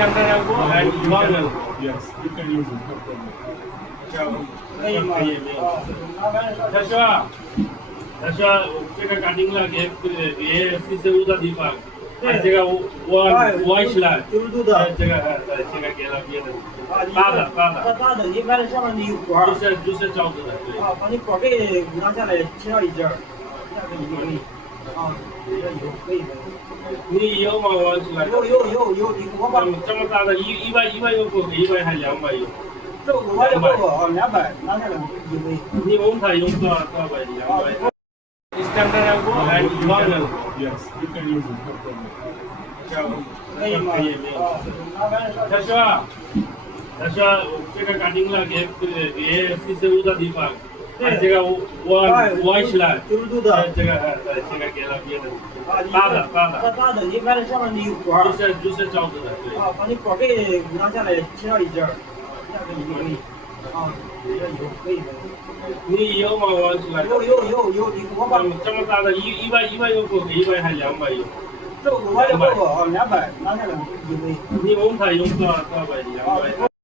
Cantarello and Ivanel. Yes, you can use it. No problem. Tasha, take a cutting like a Sister Dipa. I take a one slide. You do that. Take a father. 一般上面的有管儿，就是照顾的。把你管给拿下来切到一截儿，那个也可以。有可以的。你有吗？我出来。有，我把这么大的一百有够给100还200有。这个我这个200拿下来有可以。你我们用多少倍？200。Cantarello and Ivanel. Yes, you can use it. No problem. 可以吗？Tasha, take a cutting like a Sister Dipa. I take a one slide. You do that. Take a father. 大的一般上面的有管儿，就是照顾的。把你管给拿下来切到一截儿，那个也可以。有可以的。你有吗？我出来。有，我把这么大的100有够给100还200有。这个我这个200拿下来有可以。你我们用多少倍？200。